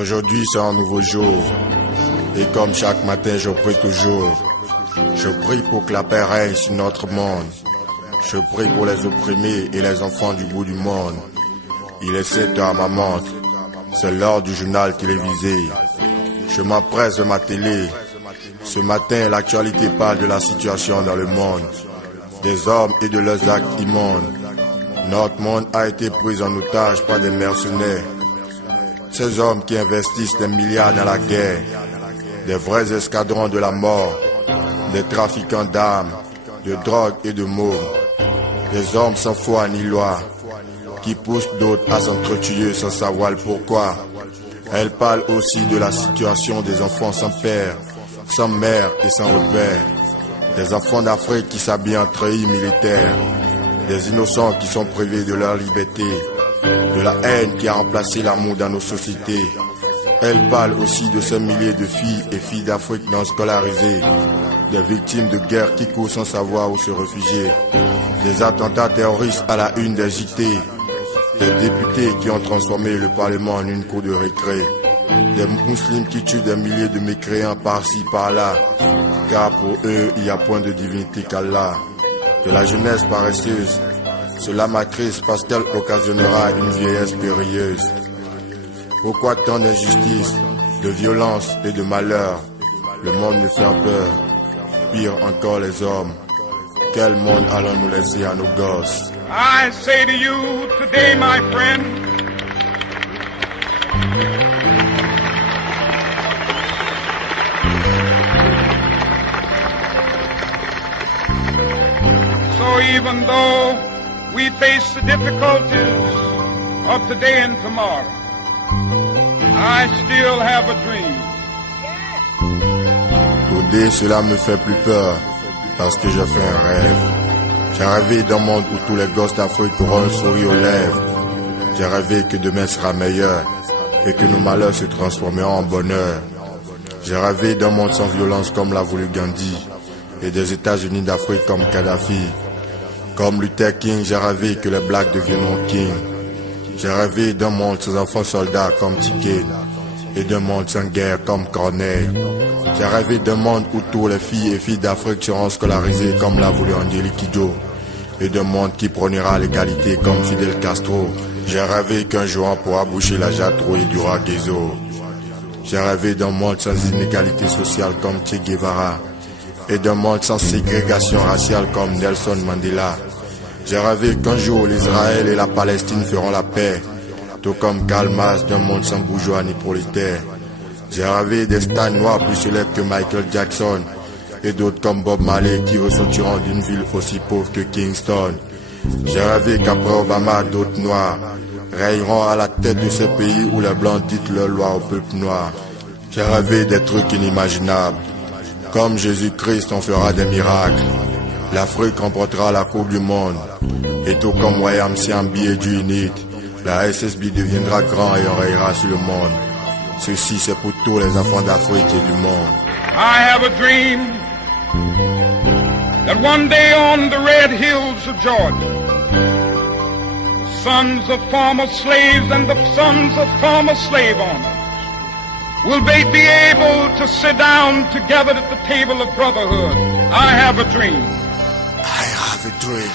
Aujourd'hui c'est un nouveau jour, et comme chaque matin je prie toujours. Je prie pour que la paix règne sur notre monde. Je prie pour les opprimés et les enfants du bout du monde. Il est 7 heures à ma montre, c'est l'heure du journal télévisé. Je m'empresse de ma télé. Ce matin, l'actualité parle de la situation dans le monde, des hommes et de leurs actes immondes. Notre monde a été pris en otage par des mercenaires. Ces hommes qui investissent des milliards dans la guerre, des vrais escadrons de la mort, des trafiquants d'armes, de drogue et de mots, des hommes sans foi ni loi, qui poussent d'autres à s'entretuer sans savoir le pourquoi. Elle parle aussi de la situation des enfants sans père, sans mère et sans repère, des enfants d'Afrique qui s'habillent en treillis militaires, des innocents qui sont privés de leur liberté, de la haine qui a remplacé l'amour dans nos sociétés. Elle parle aussi de ces milliers de filles et filles d'Afrique non scolarisées, des victimes de guerre qui courent sans savoir où se réfugier, des attentats terroristes à la une des JT, des députés qui ont transformé le Parlement en une cour de récré, des musulmans qui tuent des milliers de mécréants par-ci par-là, car pour eux il n'y a point de divinité qu'Allah, de la jeunesse paresseuse. Cela m'attriste parce qu'elle occasionnera une vieillesse périlleuse. Pourquoi tant d'injustice, de violence et de malheur? Le monde nous fait peur, pire encore les hommes. Quel monde allons-nous laisser à nos gosses? I say to you today, my friend, so even though we face the difficulties of today and tomorrow, I still have a dream. Today, cela me fait plus peur, parce que je fais un rêve. J'ai rêvé d'un monde où tous les gosses d'Afrique auront un sourire aux lèvres. J'ai rêvé que demain sera meilleur, et que nos malheurs se transformeront en bonheur. J'ai rêvé d'un monde sans violence comme l'a voulu Gandhi, et des États-Unis d'Afrique comme Kadhafi. Comme Luther King, j'ai rêvé que les blacks deviendront kings. J'ai rêvé d'un monde sans enfants soldats comme Tiken, et d'un monde sans guerre comme Corneille. J'ai rêvé d'un monde où toutes les filles et filles d'Afrique seront scolarisées comme l'a voulu Angélique Kidjo, et d'un monde qui prônera l'égalité comme Fidel Castro. J'ai rêvé qu'un jour on pourra boucher la Jatro et du roi Guézo. J'ai rêvé d'un monde sans inégalité sociale comme Che Guevara, et d'un monde sans ségrégation raciale comme Nelson Mandela. J'ai rêvé qu'un jour l'Israël et la Palestine feront la paix, tout comme Karl Marx, d'un monde sans bourgeois ni prolétaires. J'ai rêvé des stars noirs plus célèbres que Michael Jackson, et d'autres comme Bob Marley qui ressortiront d'une ville aussi pauvre que Kingston. J'ai rêvé qu'après Obama, d'autres noirs règneront à la tête de ces pays où les blancs dictent leurs lois au peuple noir. J'ai rêvé des trucs inimaginables. Comme Jésus-Christ, on fera des miracles. L'Afrique remportera la Coupe du Monde. Et tout comme YMCA et du UNIT, la SSB deviendra grand et enrayera sur le monde. Ceci c'est pour tous les enfants d'Afrique et du monde. I have a dream that one day on the red hills of Georgia, sons of former slaves and the sons of former slave owners will they be able to sit down together at the table of brotherhood. I have a dream. I have a dream.